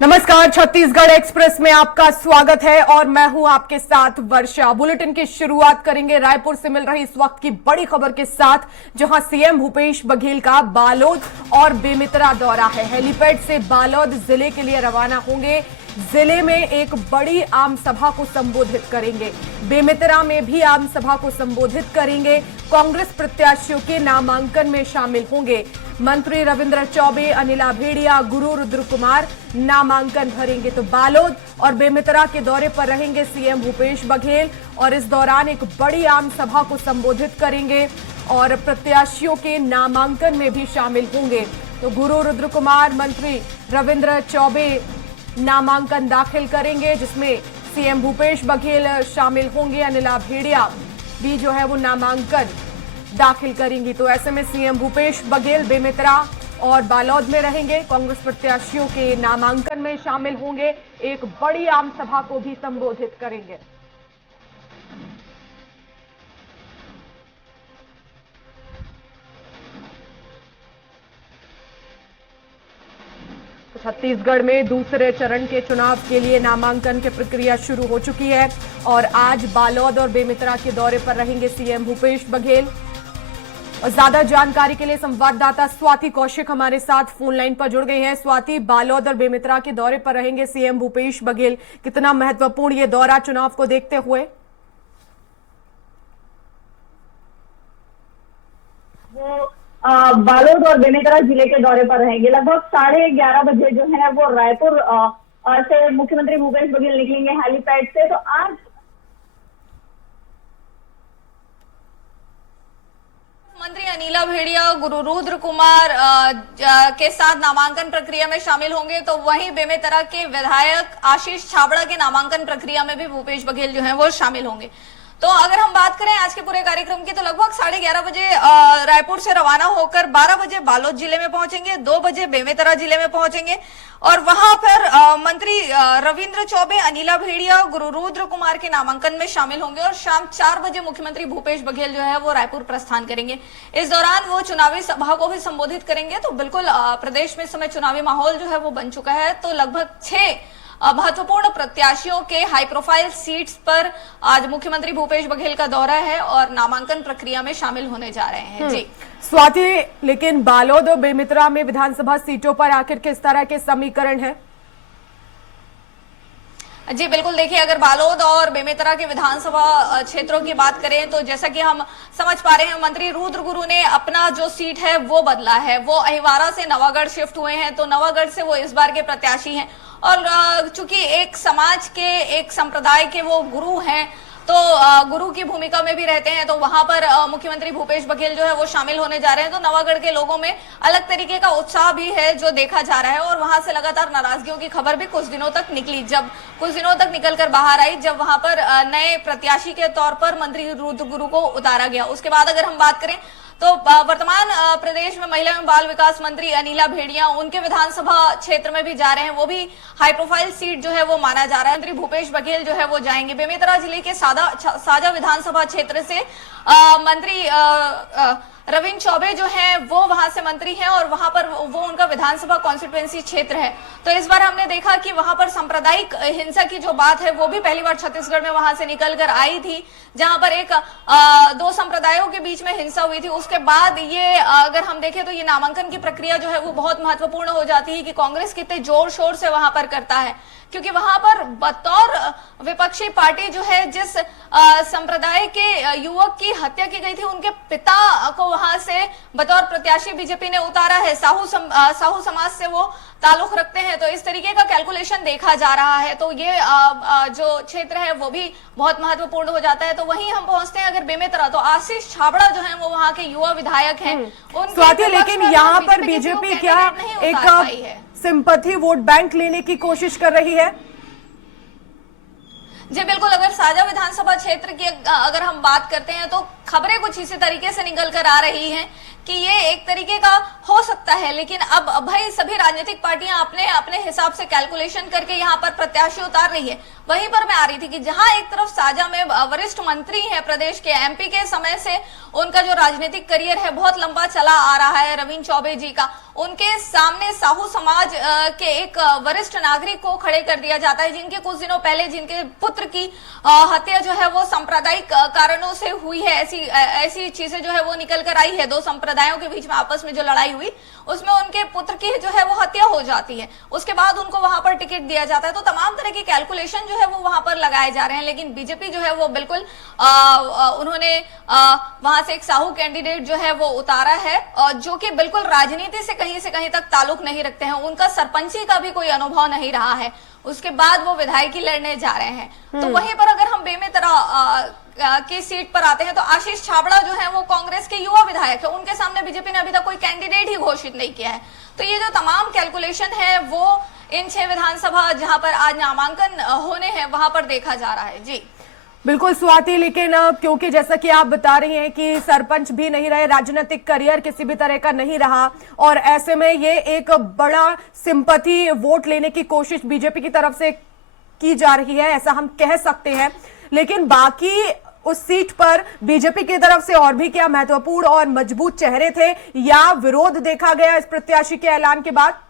नमस्कार, छत्तीसगढ़ एक्सप्रेस में आपका स्वागत है और मैं हूं आपके साथ वर्षा। बुलेटिन की शुरुआत करेंगे रायपुर से मिल रही इस वक्त की बड़ी खबर के साथ, जहां सीएम भूपेश बघेल का बालोद और बेमेतरा दौरा है। हेलीपैड से बालोद जिले के लिए रवाना होंगे। जिले में एक बड़ी आम सभा को संबोधित करेंगे। बेमेतरा में भी आम सभा को संबोधित करेंगे। कांग्रेस प्रत्याशियों के नामांकन में शामिल होंगे। मंत्री रविंद्र चौबे, अनिला भेड़िया, गुरु रुद्र कुमार नामांकन भरेंगे। तो बालोद और बेमेतरा के दौरे पर रहेंगे सीएम भूपेश बघेल और इस दौरान एक बड़ी आम सभा को संबोधित करेंगे और प्रत्याशियों के नामांकन में भी शामिल होंगे। तो गुरु रुद्र कुमार, मंत्री रविंद्र चौबे नामांकन दाखिल करेंगे, जिसमें सीएम भूपेश बघेल शामिल होंगे। अनिला भेड़िया भी जो है वो नामांकन दाखिल करेंगी। तो ऐसे में सीएम भूपेश बघेल बेमेतरा और बालोद में रहेंगे। कांग्रेस प्रत्याशियों के नामांकन में शामिल होंगे। एक बड़ी आम सभा को भी संबोधित करेंगे। छत्तीसगढ़ में दूसरे चरण के चुनाव के लिए नामांकन की प्रक्रिया शुरू हो चुकी है और आज बालोद और बेमेतरा के दौरे पर रहेंगे सीएम भूपेश बघेल। और ज्यादा जानकारी के लिए संवाददाता स्वाति कौशिक हमारे साथ फोन लाइन पर जुड़ गई हैं। स्वाति, बालोद और बेमेतरा के दौरे पर रहेंगे सीएम भूपेश बघेल, कितना महत्वपूर्ण ये दौरा चुनाव को देखते हुए? बालोद और बेमेतरा जिले के दौरे पर रहेंगे। लगभग 11:30 बजे जो है वो रायपुर से मुख्यमंत्री भूपेश बघेल निकलेंगे हेलीपैड से। तो आज मंत्री अनिला भेड़िया, गुरु रुद्र कुमार के साथ नामांकन प्रक्रिया में शामिल होंगे। तो वहीं बेमेतरा के विधायक आशीष छाबड़ा के नामांकन प्रक्रिया में भी भूपेश बघेल जो है वो शामिल होंगे। तो अगर हम बात करें आज के पूरे कार्यक्रम की, तो लगभग 11:30 बजे रायपुर से रवाना होकर 12 बजे बालोद जिले में पहुंचेंगे, 2 बजे बेमेतरा जिले में पहुंचेंगे और वहां पर मंत्री रविंद्र चौबे, अनिला भेड़िया, गुरु रुद्र कुमार के नामांकन में शामिल होंगे और शाम 4 बजे मुख्यमंत्री भूपेश बघेल जो है वो रायपुर प्रस्थान करेंगे। इस दौरान वो चुनावी सभा को भी संबोधित करेंगे। तो बिल्कुल प्रदेश में इस समय चुनावी माहौल जो है वो बन चुका है। तो लगभग 6 महत्वपूर्ण प्रत्याशियों के हाई प्रोफाइल सीट्स पर आज मुख्यमंत्री भूपेश बघेल का दौरा है और नामांकन प्रक्रिया में शामिल होने जा रहे हैं। जी स्वाति, लेकिन बालोद और बेमेतरा में विधानसभा सीटों पर आखिर किस तरह के समीकरण है? जी बिल्कुल, देखिए अगर बालोद और बेमेतरा के विधानसभा क्षेत्रों की बात करें तो जैसा कि हम समझ पा रहे हैं, मंत्री रुद्र गुरु ने अपना जो सीट है वो बदला है। वो अहिवारा से नवागढ़ शिफ्ट हुए हैं, तो नवागढ़ से वो इस बार के प्रत्याशी हैं और चूंकि एक समाज के, एक संप्रदाय के वो गुरु हैं, तो गुरु की भूमिका में भी रहते हैं। तो वहां पर मुख्यमंत्री भूपेश बघेल जो है वो शामिल होने जा रहे हैं। तो नवागढ़ के लोगों में अलग तरीके का उत्साह भी है जो देखा जा रहा है और वहां से लगातार नाराजगियों की खबर भी कुछ दिनों तक निकली, जब कुछ दिनों तक निकलकर बाहर आई, जब वहां पर नए प्रत्याशी के तौर पर मंत्री रुद्र गुरु को उतारा गया। उसके बाद अगर हम बात करें तो वर्तमान प्रदेश में महिला एवं बाल विकास मंत्री अनिला भेड़िया उनके विधानसभा क्षेत्र में भी जा रहे हैं। वो भी हाई प्रोफाइल सीट जो है वो माना जा रहा है। मंत्री भूपेश बघेल जो है वो जाएंगे। बेमेतरा जिले के साजा विधानसभा क्षेत्र से मंत्री रविंद्र चौबे जो है वो वहां से मंत्री हैं और वहां पर वो उनका विधानसभा कॉन्स्टिट्यूएंसी क्षेत्र है। तो इस बार हमने देखा कि वहां पर सांप्रदायिक हिंसा की जो बात है वो भी पहली बार छत्तीसगढ़ में वहां से निकल कर आई थी, जहां पर एक 2 संप्रदायों के बीच में हिंसा हुई थी। उसके बाद ये अगर हम देखें तो ये नामांकन की प्रक्रिया जो है वो बहुत महत्वपूर्ण हो जाती है कि कांग्रेस कितने जोर शोर से वहां पर करता है, क्योंकि वहां पर बतौर विपक्षी पार्टी जो है जिस संप्रदाय के युवक की हत्या की गई थी, उनके पिता को वहां से बतौर प्रत्याशी बीजेपी ने उतारा है। साहू समाज से वो ताल्लुक रखते हैं। तो इस तरीके का कैलकुलेशन देखा जा रहा है। तो ये जो क्षेत्र है वो भी बहुत महत्वपूर्ण हो जाता है। तो वहीं हम पहुंचते हैं अगर बेमेतरा, तो आशीष छाबड़ा जो है वो वहां के युवा विधायक हैं। स्वाति, लेकिन यहाँ पर बीजेपी क्या एक सिंपैथी वोट बैंक लेने की कोशिश कर रही है? जी बिल्कुल, अगर साजा विधानसभा क्षेत्र की अगर हम बात करते हैं तो खबरें कुछ इसी तरीके से निकल कर आ रही हैं कि ये एक तरीके का हो सकता है, लेकिन अब भाई सभी राजनीतिक पार्टियां अपने अपने हिसाब से कैलकुलेशन करके यहाँ पर प्रत्याशी उतार रही है। वहीं पर मैं आ रही थी कि जहां एक तरफ साजा में वरिष्ठ मंत्री हैं प्रदेश के, एमपी के समय से उनका जो राजनीतिक करियर है बहुत लंबा चला आ रहा है, रविंद्र चौबे जी का, उनके सामने साहू समाज के एक वरिष्ठ नागरिक को खड़े कर दिया जाता है, जिनके कुछ दिनों पहले जिनके पुत्र की हत्या जो है वो सांप्रदायिक कारणों से हुई है। ऐसी चीजें जो है वो निकल कर आई है, दो संप्रदायों के बीच में आपस में जो लड़ाई हुई उसमें उनके पुत्र की जो है वो हत्या हो जाती है, उसके बाद उनको वहां पर टिकट दिया जाता है। तो तमाम तरह की कैलकुलेशन जो है वो वहां पर लगाए जा रहे हैं, लेकिन बीजेपी जो है वो बिल्कुल उन्होंने वहां से एक साहू कैंडिडेट जो है वो उतारा है, और जो कि बिल्कुल राजनीति से कहीं तक ताल्लुक नहीं रखते हैं, उनका सरपंची का भी कोई अनुभव नहीं रहा है, उसके बाद वो विधायकी लड़ने जा रहे हैं। तो वहीं पर अगर हम बेमेतरा की सीट पर आते हैं तो आशीष छाबड़ा जो है वो कांग्रेस के युवा विधायक है, उनके सामने बीजेपी ने अभी तक कोई कैंडिडेट ही घोषित नहीं किया है। तो ये जो तमाम कैलकुलेशन है वो इन 6 विधानसभा जहां पर आज नामांकन होने हैं वहां पर देखा जा रहा है। जी बिल्कुल स्वाति, लेकिन क्योंकि जैसा कि आप बता रही हैं कि सरपंच भी नहीं रहे, राजनीतिक करियर किसी भी तरह का नहीं रहा, और ऐसे में ये एक बड़ा सिंपैथी वोट लेने की कोशिश बीजेपी की तरफ से की जा रही है, ऐसा हम कह सकते हैं। लेकिन बाकी उस सीट पर बीजेपी की तरफ से और भी क्या महत्वपूर्ण और मजबूत चेहरे थे या विरोध देखा गया इस प्रत्याशी के ऐलान के बाद?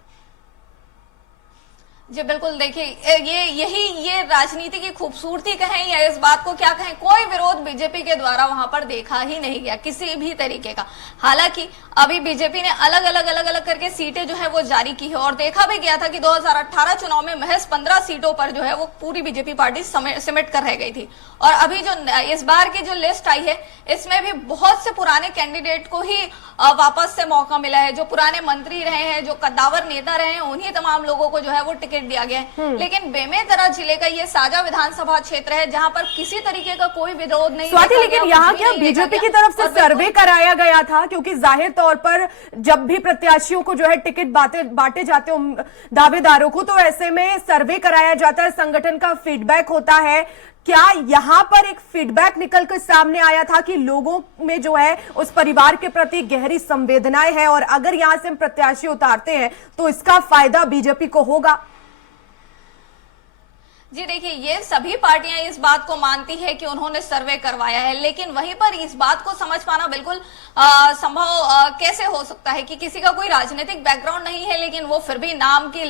जी बिल्कुल, देखिए ये राजनीति की खूबसूरती कहें या इस बात को क्या कहें, कोई विरोध बीजेपी के द्वारा वहां पर देखा ही नहीं गया किसी भी तरीके का। हालांकि अभी बीजेपी ने अलग अलग करके सीटें जो है वो जारी की है, और देखा भी गया था कि 2018 चुनाव में महज 15 सीटों पर जो है वो पूरी बीजेपी पार्टी सिमट कर रह गई थी। और अभी जो इस बार की जो लिस्ट आई है इसमें भी बहुत से पुराने कैंडिडेट को ही वापस से मौका मिला है, जो पुराने मंत्री रहे हैं, जो कद्दावर नेता रहे हैं, उन्हीं तमाम लोगों को जो है वो टिकट दिया गया है। लेकिन बेमेतरा जिले का ये साजा विधानसभा क्षेत्र है जहां पर किसी तरीके का कोई विरोध नहीं स्वाति, लेकिन यहाँ क्या बीजेपी की तरफ से सर्वे कराया गया था? क्योंकि जाहिर तौर पर जब भी प्रत्याशियों को जो है टिकट बांटे जाते हैं दावेदारों को, तो ऐसे में सर्वे कराया जाता है, संगठन का फीडबैक होता है। क्या यहाँ पर एक फीडबैक निकलकर सामने आया था कि लोगों में जो है उस परिवार के प्रति गहरी संवेदनाएं हैं, और अगर यहां से हम प्रत्याशी उतारते हैं तो इसका फायदा बीजेपी को होगा? जी देखिए, ये सभी पार्टियां इस बात को मानती है कि उन्होंने सर्वे करवाया है, लेकिन वहीं पर इस बात को समझ पाना बिल्कुल संभव कैसे हो सकता है कि किसी का कोई राजनीतिक बैकग्राउंड नहीं है लेकिन वो फिर भी नाम की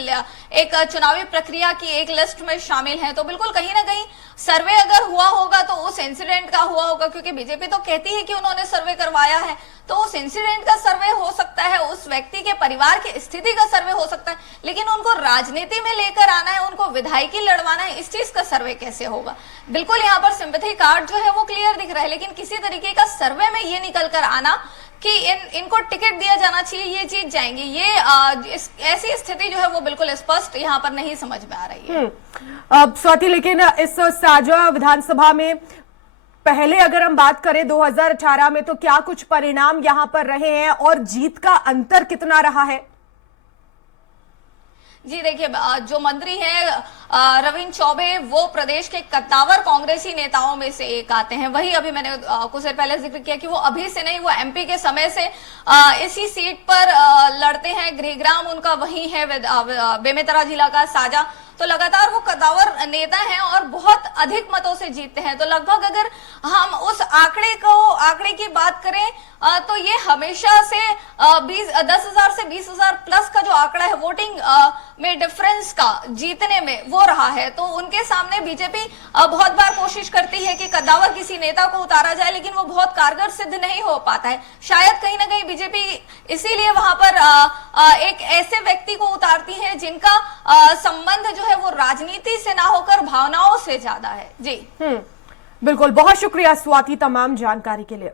एक चुनावी प्रक्रिया की एक लिस्ट में शामिल है। तो बिल्कुल कहीं ना कहीं सर्वे अगर हुआ होगा तो उस इंसिडेंट का हुआ होगा, क्योंकि बीजेपी तो कहती है कि उन्होंने सर्वे करवाया है, तो उस इंसिडेंट का सर्वे हो सकता है, उस व्यक्ति के परिवार की स्थिति का सर्वे हो सकता है, लेकिन उनको राजनीति में लेकर आना है, उनको विधायकी लड़वाना है, इस चीज का सर्वे कैसे होगा? बिल्कुल यहाँ पर सिंपैथी कार्ड जो है वो क्लियर दिख रहा है, लेकिन किसी तरीके का सर्वे में ये निकल कर आना कि इनको टिकट दिया जाना चाहिए, ये जीत जाएंगे, ये ऐसी स्थिति जो है वो बिल्कुल स्पष्ट यहाँ पर नहीं समझ में आ रही है। अब स्वाति, लेकिन इस साजा विधानसभा में पहले अगर हम बात करें 2018 में, तो क्या कुछ परिणाम यहां पर रहे हैं और जीत का अंतर कितना रहा है? जी देखिए, जो मंत्री हैं रविंद्र चौबे, वो प्रदेश के कद्दावर कांग्रेसी नेताओं में से एक आते हैं। वही अभी मैंने कुछ देर पहले जिक्र किया कि वो अभी से नहीं, वो एमपी के समय से इसी सीट पर लड़ते हैं, गृहग्राम उनका वही है बेमेतरा जिला का साजा। तो लगातार वो कद्दावर नेता हैं और बहुत अधिक मतों से जीतते हैं। तो लगभग अगर हम उस आंकड़े की बात करें तो ये हमेशा से 10,000 से 20,000 प्लस का जो आंकड़ा है वोटिंग में डिफरेंस का जीतने में, वो रहा है। तो उनके सामने बीजेपी बहुत बार कोशिश करती है कि कद्दावर किसी नेता को उतारा जाए, लेकिन वो बहुत कारगर सिद्ध नहीं हो पाता है। शायद कहीं ना कहीं बीजेपी इसीलिए वहां पर एक ऐसे व्यक्ति को उतारती है जिनका संबंध जो है वो राजनीति से ना होकर भावनाओं से ज्यादा है। जी बिल्कुल, बहुत शुक्रिया स्वाति तमाम जानकारी के लिए।